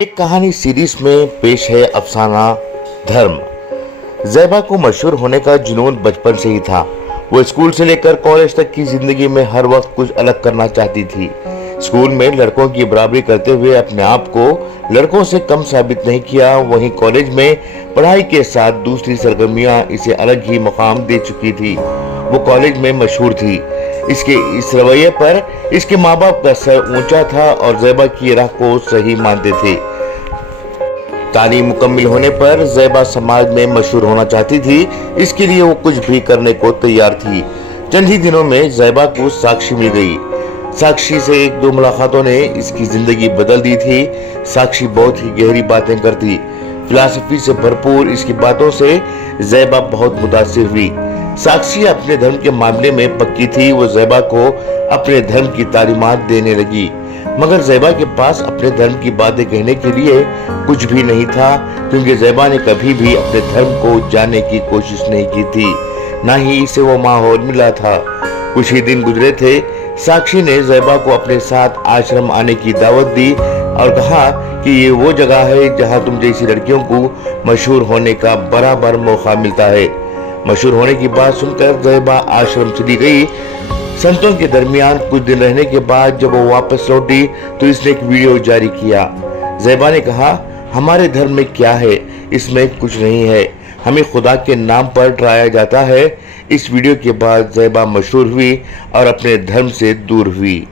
एक कहानी सीरीज में पेश है अफसाना धर्म। ज़ैबा को मशहूर होने का जुनून बचपन से ही था। वो स्कूल से लेकर कॉलेज तक की जिंदगी में हर वक्त कुछ अलग करना चाहती थी। स्कूल में लड़कों की बराबरी करते हुए अपने आप को लड़कों से कम साबित नहीं किया। वहीं कॉलेज में पढ़ाई के साथ दूसरी सरगर्मियां इसे अलग ही मुकाम दे चुकी थी। वो कॉलेज में मशहूर थी। इसके इस रवैये पर इसके माँ बाप का सर ऊंचा था और ज़ैबा की राह को सही मानते थे। तालीम मुकम्मिल होने पर ज़ैबा समाज में मशहूर होना चाहती थी। इसके लिए वो कुछ भी करने को तैयार थी। चंद ही दिनों में ज़ैबा को साक्षी मिल गई। साक्षी से एक दो मुलाकातों ने इसकी जिंदगी बदल दी थी। साक्षी बहुत ही गहरी बातें करती। फिलॉसफी से भरपूर इसकी बातों से ज़ैबा बहुत मुतासिर हुई। साक्षी अपने धर्म के मामले में पक्की थी। वो ज़ैबा को अपने धर्म की तालीमात देने लगी, मगर ज़ैबा के पास अपने धर्म की बातें कहने के लिए कुछ भी नहीं था, क्योंकि ज़ैबा ने कभी भी अपने धर्म को जानने की कोशिश नहीं की थी, ना ही इसे वो माहौल मिला था। कुछ ही दिन गुजरे थे। साक्षी ने ज़ैबा को अपने साथ आश्रम आने की दावत दी और कहा कि ये वो जगह है जहां तुम जैसी लड़कियों को मशहूर होने का बराबर मौका मिलता है। मशहूर होने की बात सुनकर ज़ैबा आश्रम चली गई। संतों के दरमियान कुछ दिन रहने के बाद जब वो वापस लौटी तो इसने एक वीडियो जारी किया। ज़ैबा ने कहा, हमारे धर्म में क्या है, इसमें कुछ नहीं है, हमें खुदा के नाम पर डराया जाता है। इस वीडियो के बाद ज़ैबा मशहूर हुई और अपने धर्म से दूर हुई।